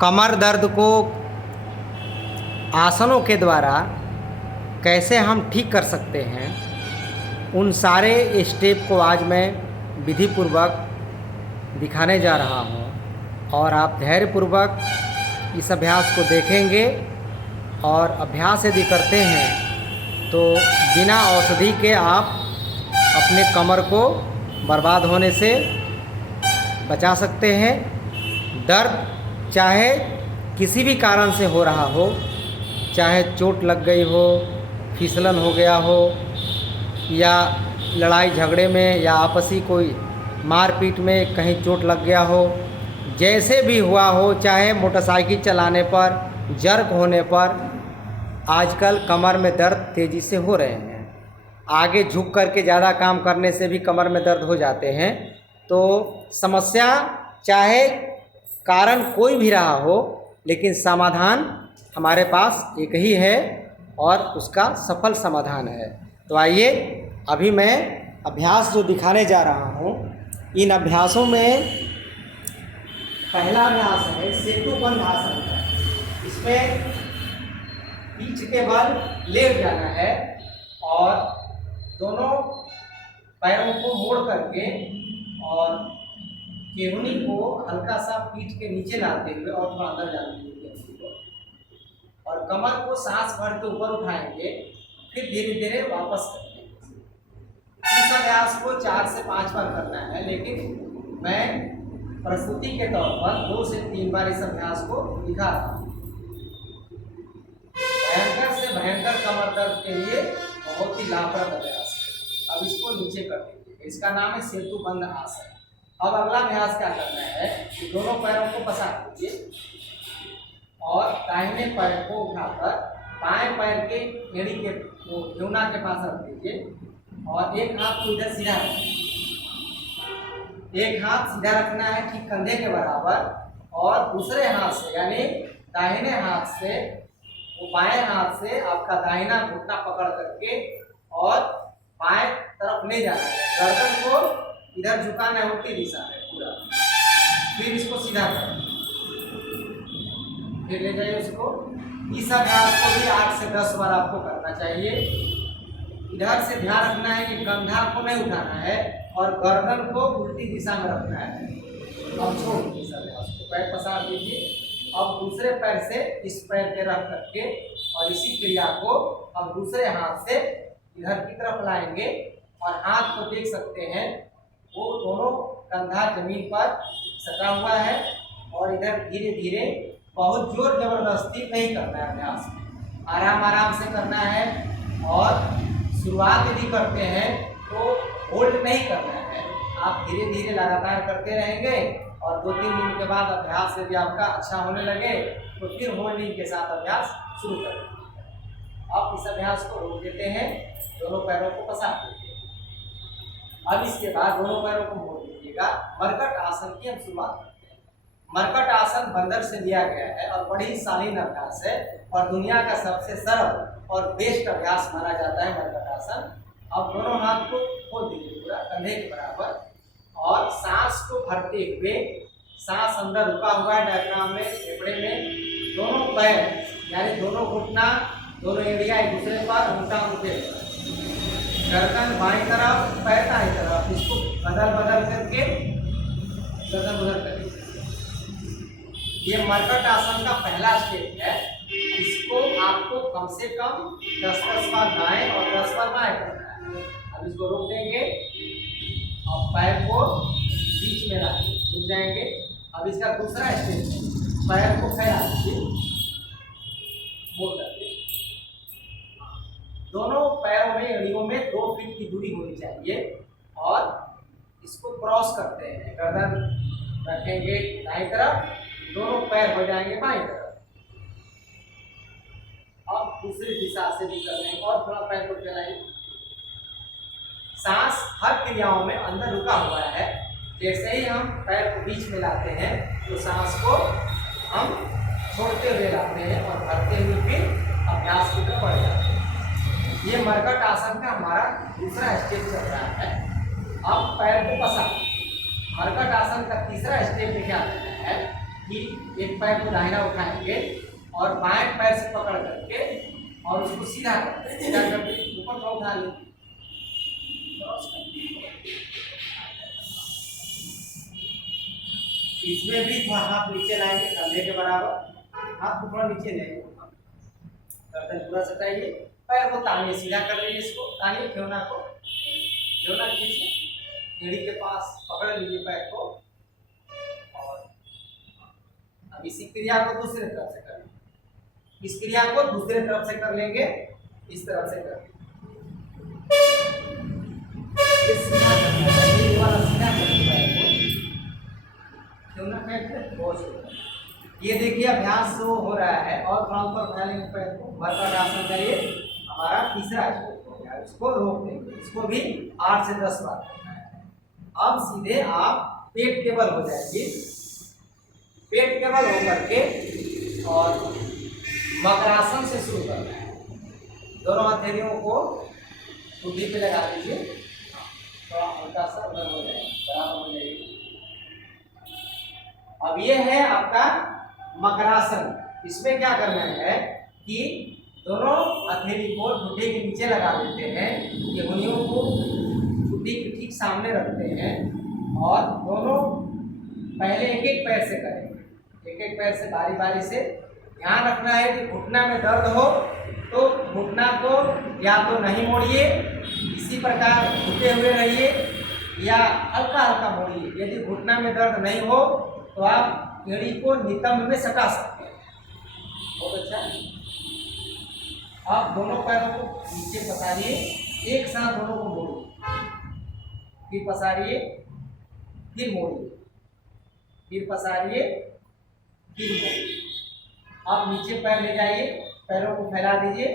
कमर दर्द को आसनों के द्वारा कैसे हम ठीक कर सकते हैं, उन सारे स्टेप को आज मैं विधिपूर्वक दिखाने जा रहा हूँ और आप धैर्यपूर्वक इस अभ्यास को देखेंगे और अभ्यास यदि करते हैं तो बिना औषधि के आप अपने कमर को बर्बाद होने से बचा सकते हैं। दर्द चाहे किसी भी कारण से हो रहा हो, चाहे चोट लग गई हो, फिसलन हो गया हो, या लड़ाई झगड़े में या आपसी कोई मारपीट में कहीं चोट लग गया हो, जैसे भी हुआ हो, चाहे मोटरसाइकिल चलाने पर, जर्क होने पर, आजकल कमर में दर्द तेज़ी से हो रहे हैं। आगे झुक करके ज़्यादा काम करने से भी कमर में दर्द हो जाते हैं। तो समस्या चाहे कारण कोई भी रहा हो, लेकिन समाधान हमारे पास एक ही है और उसका सफल समाधान है। तो आइए अभी मैं अभ्यास जो दिखाने जा रहा हूँ, इन अभ्यासों में पहला अभ्यास है सेतुबंध आसन का। इसमें पीठ के बल लेट जाना है और दोनों पैरों को मोड़ करके और केहूनी को हल्का सा पीठ के नीचे लाते हुए और थोड़ा अंदर जाने देंगे और कमर को सांस भर के ऊपर उठाएंगे, फिर धीरे धीरे वापस करेंगे। इस अभ्यास को 4 से 5 बार करना है, लेकिन मैं प्रस्तुति के तौर पर 2 से 3 बार इस अभ्यास को दिखा रहा हूँ। भयंकर से भयंकर कमर दर्द के लिए बहुत ही लाभप्रद अभ्यास है। अब इसको नीचे कर देंगे। इसका नाम है सेतुबंध आसन। अब अगला अभ्यास क्या करना है कि दोनों पैरों को पसार दीजिए और दाहिने पैर को उठाकर बाएं पैर के एड़ी के ठेहुना के पास रख दीजिए और एक हाथ को इधर सीधा रखिए। एक हाथ सीधा रखना है ठीक कंधे के बराबर और दूसरे हाथ से यानी दाहिने हाथ से वो बाएं हाथ से आपका दाहिना घुटना पकड़ करके और बाएं तरफ ले जाना है। गर्दन को इधर झुकाना है उल्टी दिशा में पूरा। फिर इसको सीधा करें, फिर ले जाइए उसको। इस अभ्यास को भी 8 से 10 बार आपको करना चाहिए। इधर से ध्यान रखना है कि कंधा को नहीं उठाना है और गर्दन को उल्टी दिशा में रखना है। अब छोड़ दीजिए इस अभ्यास को, पैर पसार दीजिए। अब दूसरे पैर से इस पैर पे रख करके और इसी क्रिया को अब दूसरे हाथ से इधर की तरफ लाएंगे और हाथ को देख सकते हैं वो दोनों कंधा जमीन पर सटा हुआ है और इधर धीरे धीरे, बहुत जोर जबरदस्ती नहीं करना है अभ्यास में, आराम आराम से करना है। और शुरुआत यदि करते हैं तो होल्ड नहीं करना है, आप धीरे धीरे लगातार करते रहेंगे और 2-3 दिन के बाद अभ्यास यदि आपका अच्छा होने लगे तो फिर होल्डिंग के साथ अभ्यास शुरू करें। अब इस अभ्यास को रोक देते हैं, दोनों पैरों को पसार दीजिए। अब इसके बाद दोनों पैरों को मोड़ दीजिएगा। मरकट आसन की हम शुरुआत करते हैं। मरकट आसन बंदर से लिया गया है और बड़ी ही शालीन अभ्यास है और दुनिया का सबसे सरल और बेस्ट अभ्यास माना जाता है मरकट आसन। अब दोनों हाथ को खोल दीजिए पूरा कंधे के बराबर और सांस को भरते हुए, सांस अंदर रुका हुआ है डायफ्राम में, फेफड़े में, दोनों पैर यानी दोनों घुटना, दोनों एड़िया एक दूसरे पर, अंगूठा अंगूठे पर, गर्दन बाईं तरफ, पैर दाईं तरफ, इसको बदल बदल करके करिए। ये मरकट आसन का पहला स्टेप है। इसको आपको कम से कम 10-10 बार दाएं और 10 बार बाएं करना है। अब इसको रोक देंगे और पैर को बीच में रुक जाएंगे। अब इसका दूसरा स्टेप है, पैर को फैला दीजिए, मोड़ करके। दोनों पैरों में, एड़ियों में 2 फीट की दूरी होनी चाहिए और इसको क्रॉस करते हैं। गर्दन रखेंगे दाईं तरफ, दोनों पैर हो जाएंगे बाईं तरफ। अब दूसरी दिशा से भी कर लेंगे और थोड़ा पैर को फैलाइए। सांस हर क्रियाओं में अंदर रुका हुआ है। जैसे ही हम पैर को बीच में लाते हैं तो सांस को हम छोड़ते हुए लाते हैं और भरते हुए फिर अभ्यास की तरफ बढ़ जाते हैं। ये मरकट आसन का हमारा दूसरा स्टेप चल रहा है। अब पैर को पसार। मरकट आसन का तीसरा स्टेप क्या करना है कि एक पैर को दाहिना उठाएंगे और बाएं पैर से पकड़ करके और उसको सीधा करके ऊपर को उठा लें। इसमें भी थोड़ा हाथ नीचे लाएंगे कंधे के बराबर, हाथ को थोड़ा नीचे लेंगे, गर्दन पूरा सटाइए, पैर को तानिए, सीधा कर लीजिए, इसको तानिए, ठेवना को, ठेवना खींचिए, एड़ी के पास पकड़ लीजिए पैर को। और अब इसी क्रिया को दूसरे तरफ से करें, इस क्रिया को दूसरे तरफ से कर लेंगे, इस तरफ से कर ये देखिए अभ्यास जो हो रहा है और थोड़ा ऊपर उठा लेंगे पैर को, वज्रासन करिए, हमारा तीसरा स्टेप हो गया, इसको रोक देंगे, इसको भी 8 से 10 बार करना है। अब सीधे आप पेट केबल हो जाएंगे, पेट केबल होकर के और मकरासन से शुरू करना है। दोनों हथेलियों को ठुड्डी पे लगा दीजिए, थोड़ा हल्का सा गर्म हो जाएगा, बराबर हो जाएगी। अब ये है आपका मकरासन। इसमें क्या करना है कि दोनों हथेली को ठुड्डी के नीचे लगा देते हैं, ये उंगलियों को ठुड्डी के ठीक सामने रखते हैं और दोनों पहले एक एक पैर से करेंगे, एक एक पैर से बारी बारी से। ध्यान रखना है कि घुटना में दर्द हो तो घुटना को या तो नहीं मोड़िए, इसी प्रकार झुके हुए रहिए या हल्का हल्का मोड़िए। यदि घुटना में दर्द नहीं हो तो आप एड़ी को नितंब में सटा सकते हैं। बहुत अच्छा। आप दोनों पैरों को नीचे पसारिए, एक साथ दोनों को मोड़िए, फिर पसारिए, फिर मोड़िए, फिर पसारिए, फिर मोड़िए। आप नीचे पैर ले जाइए, पैरों को फैला दीजिए,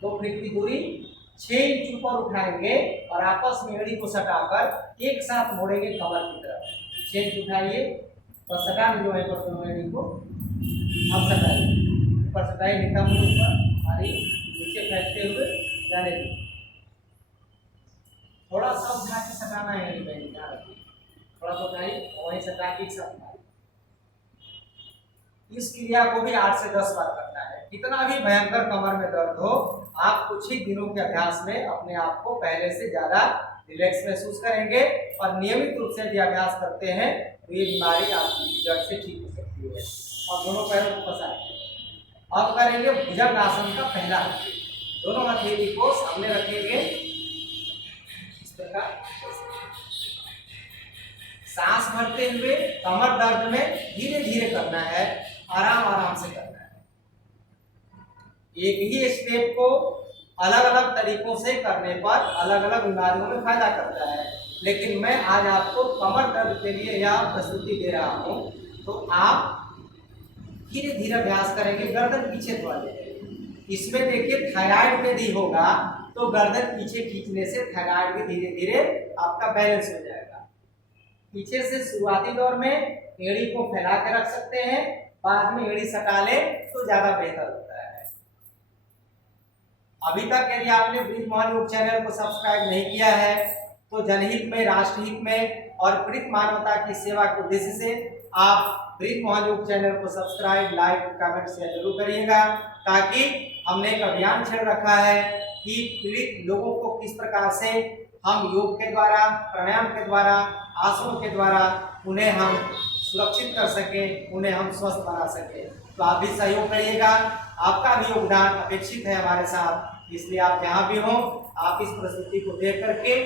2 फीट की दूरी 6 इंच ऊपर उठाएंगे और आपस में एड़ी को सटाकर एक साथ मोड़ेंगे कमर की तरफ। 6 इंच उठाइए और सटा लीजिए वहीं पर दोनों एड़ी को। अब सटाइए, ऊपर सटाइए, नितंब ऊपर और नीचे फैलते हुए जाने दीजिए। थोड़ा सा उठा के सटाना है एड़ी में, ध्यान रखिए, थोड़ा सा उठाइए वहीं सटा के एक साथ उठाइए। इस क्रिया को भी 8 से 10 बार करना है। कितना भी भयंकर कमर में दर्द हो, आप कुछ ही दिनों के अभ्यास में अपने आप को पहले से ज्यादा रिलैक्स महसूस करेंगे और नियमित रूप से यदि अभ्यास करते हैं तो ये बीमारी आपकी जड़ से ठीक हो सकती है। और दोनों पैरों को पसारेंगे। अब करेंगे भुजंगासन का पहला हथेली, दोनों हथेली को सामने रखेंगे इस प्रकार, सांस भरते हुए कमर दर्द में धीरे धीरे करना है, आराम आराम से करना है। एक ही स्टेप को अलग अलग तरीकों से करने पर अलग अलग बीमारियों में फायदा करता है, लेकिन मैं आज आपको कमर दर्द के लिए यह प्रस्तुति दे रहा हूं, तो आप धीरे धीरे अभ्यास करेंगे। गर्दन पीछे थोड़ा ले जाइए। इसमें देखिए थायराइड यदि होगा तो गर्दन पीछे खींचने से थायराइड भी धीरे धीरे आपका बैलेंस हो जाएगा। पीछे से शुरुआती दौर में एड़ी को फैला के रख सकते हैं, बाद में एड़ी सटा ले तो ज्यादा बेहतर होता है। अभी तक यदि आपने ब्रीथ मोहन योग चैनल को सब्सक्राइब नहीं किया है तो जनहित में, राष्ट्रहित में और पीड़ित मानवता की सेवा के उद्देश्य से आप ब्रीथ मोहन योग चैनल को सब्सक्राइब, लाइक, कमेंट, शेयर जरूर करिएगा, ताकि हमने एक अभियान छेड़ रखा है कि पीड़ित लोगों को किस प्रकार से हम योग के द्वारा, प्राणायाम के द्वारा, आसनों के द्वारा उन्हें हम सुरक्षित कर सकें, उन्हें हम स्वस्थ बना सकें। तो आप भी सहयोग करिएगा, आपका भी योगदान अपेक्षित है हमारे साथ। इसलिए आप जहाँ भी हों, आप इस प्रस्तुति को देख करके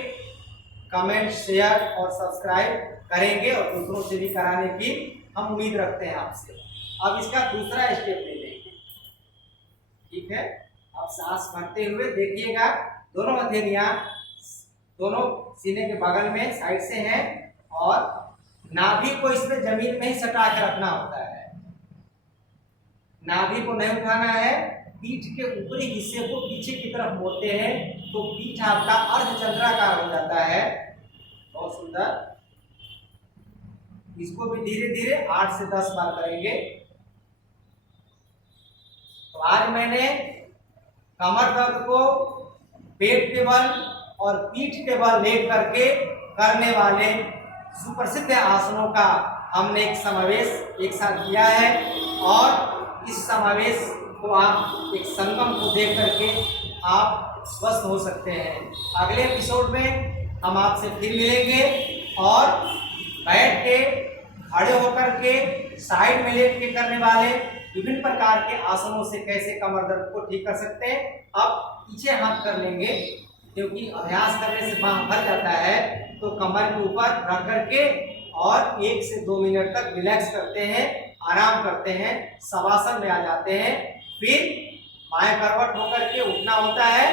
कमेंट, शेयर और सब्सक्राइब करेंगे और दूसरों से भी कराने की हम उम्मीद रखते हैं आपसे। अब इसका दूसरा स्टेप ले लेंगे, ठीक है। अब सांस भरते हुए देखिएगा, दोनों हथेलियां दोनों सीने के बगल में साइड से हैं और नाभि को इसमें जमीन में ही सटा के रखना होता है। नाभि को नहीं उठाना है। पीठ के ऊपरी हिस्से को पीछे की तरफ मोड़ते हैं तो पीठ आपका अर्धचंद्राकार हो जाता है। बहुत सुंदर। इसको भी धीरे धीरे 8 से 10 बार करेंगे। तो आज मैंने कमर दर्द को पेट के बल और पीठ के बल लेकर के करने वाले सुप्रसिद्ध आसनों का हमने एक समावेश एक साथ किया है और इस समावेश को आप एक संगम को देख करके आप स्वस्थ हो सकते हैं। अगले एपिसोड में हम आपसे फिर मिलेंगे और बैठ के, खड़े होकर के, साइड में लेट के करने वाले विभिन्न प्रकार के आसनों से कैसे कमर दर्द को ठीक कर सकते हैं। अब पीछे हाथ कर लेंगे, क्योंकि अभ्यास करने से बांह भर जाता है, तो कमर के ऊपर रख करके और 1 से 2 मिनट तक रिलैक्स करते हैं, आराम करते हैं, शवासन में आ जाते हैं। फिर बाएं करवट होकर के उठना होता है,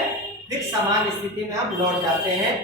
फिर समान स्थिति में हम लौट जाते हैं।